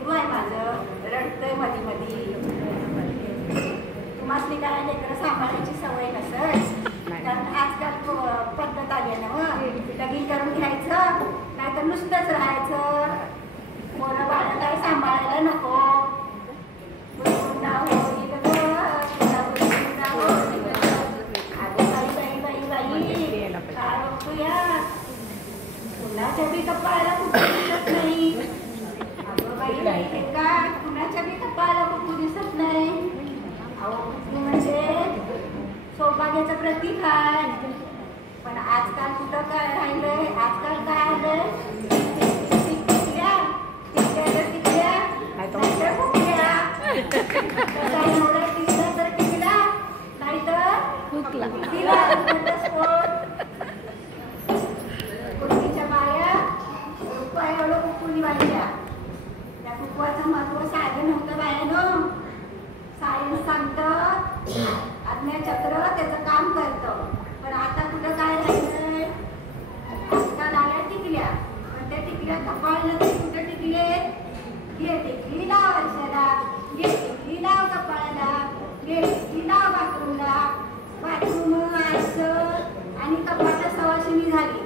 लेकरू आहे माझं, रडतंय मधी मधी. तुम्हाला काय लेकरं सांभाळायची सवय नसेल, कारण आजकाल पद्धत आली आहे ना, लगीन करून घ्यायचं नाहीतर नुसतंच राहायचं. पोरं बाळा काय सांभाळायला नको. कुणाच्या बी कपाळाला कुठे दिसत नाही. अगं बाई, कुणाच्या बी कपाळाला कुठे दिसत नाही. अहो म्हणजे सौभाग्याचं प्रतीक आहे. पण आजकाल कुठं काय राहिलंय, आजकाल काय आलंय, टिकल्या तर टिकला नाही तर पूर्वीच्या बाया रुपया एवढं कुकुली व्हायच्या. त्या कुकवाचं महत्व साधं नव्हतं बायानं. सायन्स सांगतं, आज्ञाचक्र त्याचं काम करतं. पण आता कुठं काय राहिलंय, आजकाल आल्या टिकल्या. पण त्या टिकल्या कपाळला कुठं टिकले, घे टिकली लाव वर्षाला, घे टिकली लाव कपाळाला, घे टिकली लाव बाथरूमला. बाथरूम असं आणि कपाळाला सवाशिनी झाली,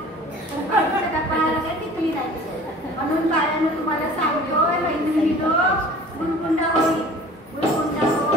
कपाळाला काय टिकली नाही. म्हणून बाळानं तुम्हाला सांगतोय, मैत्रिणीनो, गुणगुंडा होईल, गुणगुंडा होईल.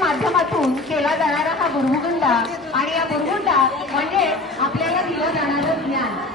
माध्यमातून केला जाणारा हा बुरबुगुंडा आणि या बुरबुंडा म्हणजे आपल्याला दिलं जाणारं ज्ञान.